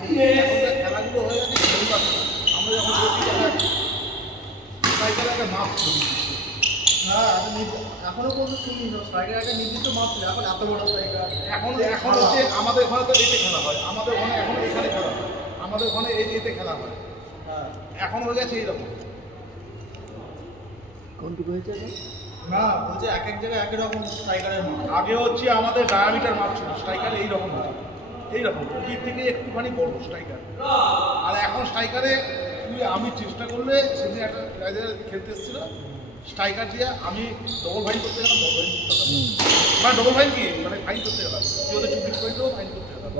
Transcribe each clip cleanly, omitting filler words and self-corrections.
খেলাগুলো হয়ে গেছে আমরা যখন স্ট্রাইকারের একটা মাপ না এখনো পর্যন্ত শুনি স্ট্রাইকার একটা নির্দিষ্ট মাপ ছিল এখন এত বড় স্ট্রাইকার এখন হচ্ছে আমাদের ওখানে তো এতে খেলা হয় আমাদের ওখানে এখন এখানে খেলা হয় আমাদের ওখানে এই এতে খেলা হয় হ্যাঁ এখন হয়ে গেছে এইরকম কোনটুকু হয়েছে না বলছে এক এক জায়গায় একই রকম স্ট্রাইকারের মাপ আগে হচ্ছে আমাদের ডায়ামিটার মাপ ছিল স্ট্রাইকার এইরকম হতো এইরকম ওটির থেকে একটুখানি বড় স্ট্রাইকার আর এখন স্ট্রাইকারে আমি চেষ্টা করলে সেদিন একটা খেলতে এসেছিল স্ট্রাইকার দিয়ে আমি ডবল ফাইন করতে গেলাম ডবল ফাইন করতে গেলাম মানে ডবল ফাইন কি মানে ফাইন করতে গেলাম কি ওদের 24 পয়েন্টও ফাইন করতে গেলাম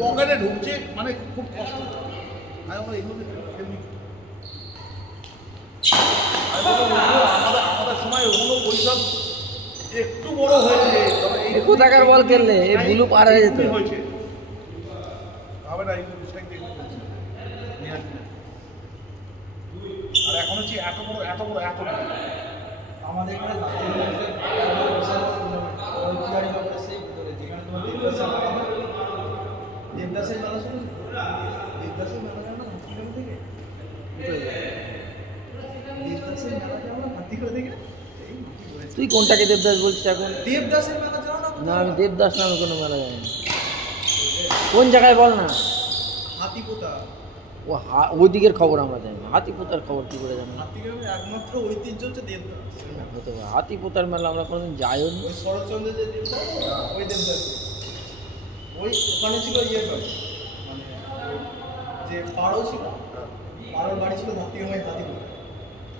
পকেটে ঢুকছে মানে খুব কষ্ট আমি আমরা এইভাবে খেলবি আমাদের সময় ওগুলো ওইসব একটু বড় হয়েছে কোথাকার বল খেললে এই ব্লু পার হয়ে যেত হয়েছে হবে না এইগুলো মিস্টেক দিয়ে আর এখন হচ্ছে এত বড় আমাদের এখানে দেবদাসের মেলা শুনুন দেবদাসের মেলা যাও না হাতিগড় থেকে দেবদাসের মেলা যাও না হাতিগড় থেকে তুই কোনটাকে দেবদাস বলছিস এখন দেবদাসের মেলা যাও না না আমি দেবদাস নামে কোনো মেলা জানি না কোন জায়গায় বল না হাতিপোতা ও ওই দিকের খবর আমরা জানি না হাতিপোতার খবর কি করে জানি হাতিগড়ের একমাত্র ঐতিহ্য হচ্ছে দেবদাস হতে পারে হাতিপোতার মেলা আমরা কোনোদিন যাইও নি ওই শরৎচন্দ্রের যে দেবদাস ওই দেবদাস ওই ওখানে ছিল ইয়ে মানে যে পাড়ো ছিল পাড়োর বাড়ি ছিল হাতিগড়ের হাতিপোতা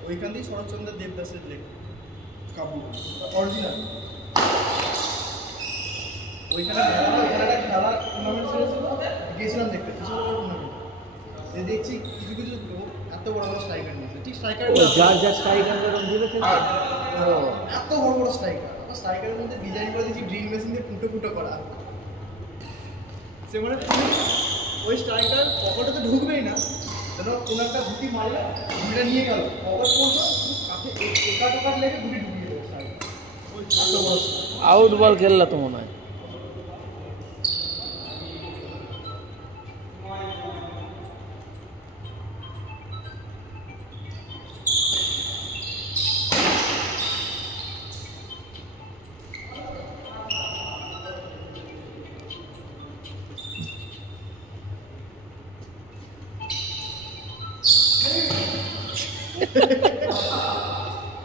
ওইখান দিয়ে শরৎচন্দ্রের দেবদাসের লেখ কাব্য অরিজিনাল ওইখানে একটা খেলা টুর্নামেন্ট ছিল গেছিলাম দেখতে যে দেখছি কিছু কিছু লোক এত বড় বড় স্ট্রাইকার নিয়েছে ঠিক স্ট্রাইকার যার স্ট্রাইকার যখন দিবে এত বড় বড় স্ট্রাইকার স্ট্রাইকারের মধ্যে ডিজাইন করে দিচ্ছি ড্রিল মেশিন দিয়ে ফুটো করা সে মানে ওই স্ট্রাইকার পকেটে তো ঢুকবেই না যেন কোনো একটা ধুতি মারলে ধুতিটা নিয়ে গেল পকেট করলো কাছে একা লেগে ধুতি ঢুকিয়ে দেবে স্ট্রাইকার ওই এত বড় আউট বল খেললা তো মনে হয়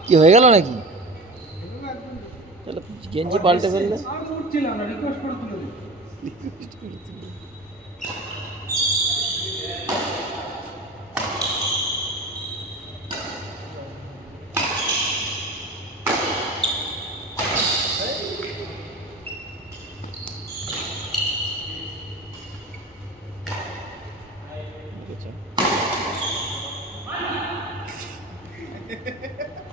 কি হয়ে গেল নাকি তাহলে গেঞ্জি পাল্টে ফেললে Ha ha ha ha.